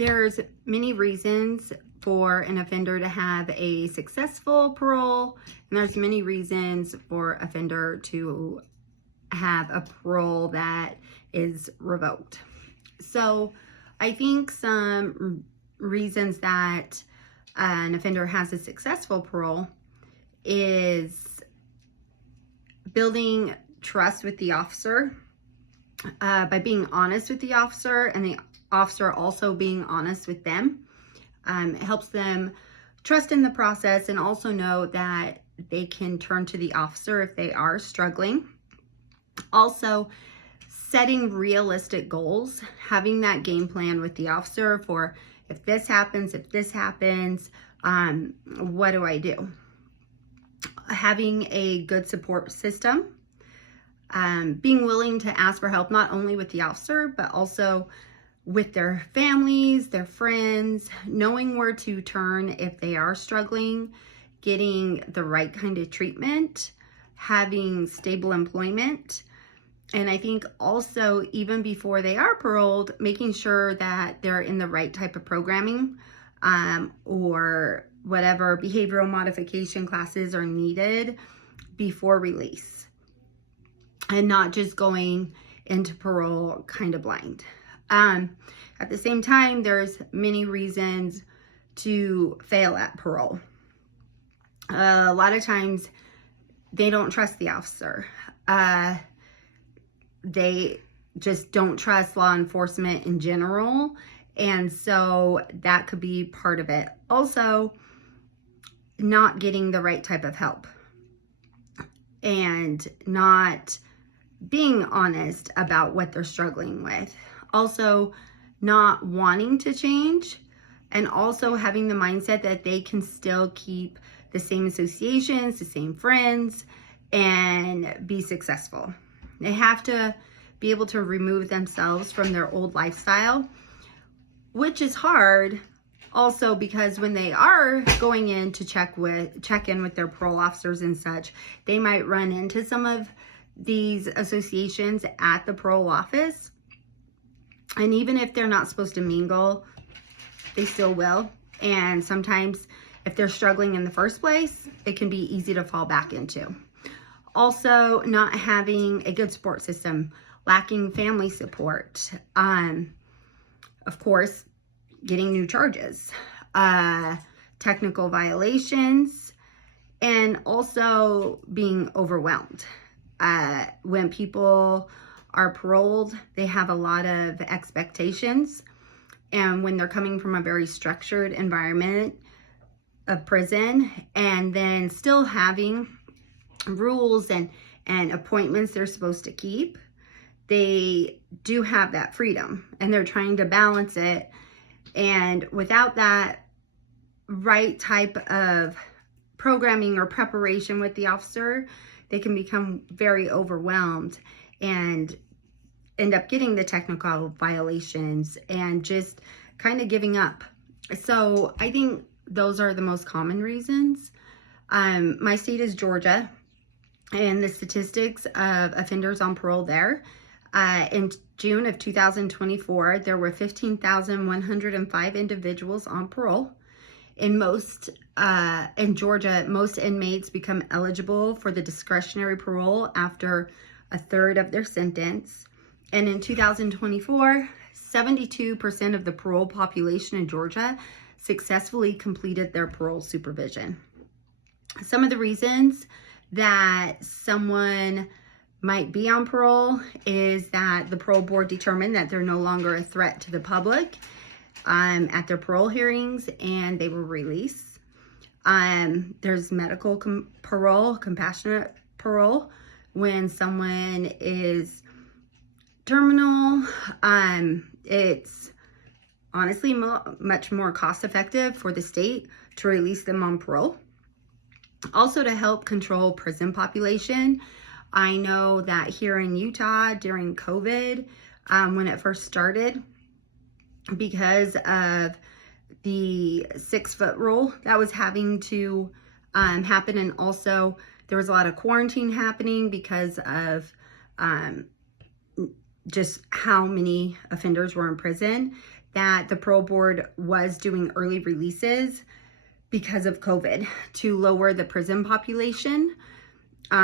There's many reasons for an offender to have a successful parole, and there's many reasons for offender to have a parole that is revoked. So I think some reasons that an offender has a successful parole is building trust with the officer by being honest with the officer, and the officer also being honest with them. It helps them trust in the process and also know that they can turn to the officer if they are struggling. Also, setting realistic goals, having that game plan with the officer for if this happens, what do I do? Having a good support system, being willing to ask for help, not only with the officer, but also with their families, their friends, knowing where to turn if they are struggling, getting the right kind of treatment, having stable employment. And I think also, even before they are paroled, making sure that they're in the right type of programming or whatever behavioral modification classes are needed before release, and not just going into parole kind of blind. At the same time, there's many reasons to fail at parole. A lot of times they don't trust the officer. They just don't trust law enforcement in general. And so that could be part of it. Also, not getting the right type of help and not being honest about what they're struggling with. Also, not wanting to change, and also having the mindset that they can still keep the same associations, the same friends, and be successful. They have to be able to remove themselves from their old lifestyle, which is hard also because when they are going in to check in with their parole officers and such, they might run into some of these associations at the parole office. And even if they're not supposed to mingle, they still will. And sometimes if they're struggling in the first place, it can be easy to fall back into. Also, not having a good support system, lacking family support. Of course, getting new charges, technical violations, and also being overwhelmed. When people are paroled, they have a lot of expectations, and when they're coming from a very structured environment of prison, and then still having rules and appointments they're supposed to keep, they do have that freedom, and they're trying to balance it. And without that right type of programming or preparation with the officer, they can become very overwhelmed and end up getting the technical violations and just kind of giving up. So I think those are the most common reasons. My state is Georgia, and the statistics of offenders on parole there, in June of 2024, there were 15,105 individuals on parole. In Georgia, most inmates become eligible for the discretionary parole after a third of their sentence. And in 2024, 72% of the parole population in Georgia successfully completed their parole supervision. Some of the reasons that someone might be on parole is that the parole board determined that they're no longer a threat to the public at their parole hearings, and they were released. There's medical parole, compassionate parole, when someone is terminal. It's honestly much more cost effective for the state to release them on parole. Also, to help control prison population. I know that here in Utah during COVID, when it first started, because of the 6-foot rule that was having to happen, and also there was a lot of quarantine happening because of just how many offenders were in prison, that the parole board was doing early releases because of COVID to lower the prison population.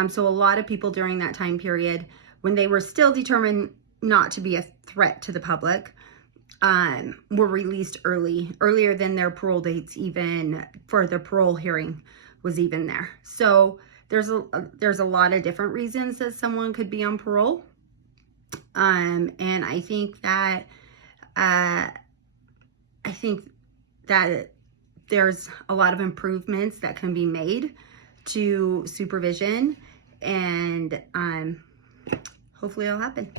So a lot of people during that time period, when they were still determined not to be a threat to the public, were released earlier than their parole dates, even for the parole hearing was even there. So there's a lot of different reasons that someone could be on parole. And I think that there's a lot of improvements that can be made to supervision, and hopefully it'll happen.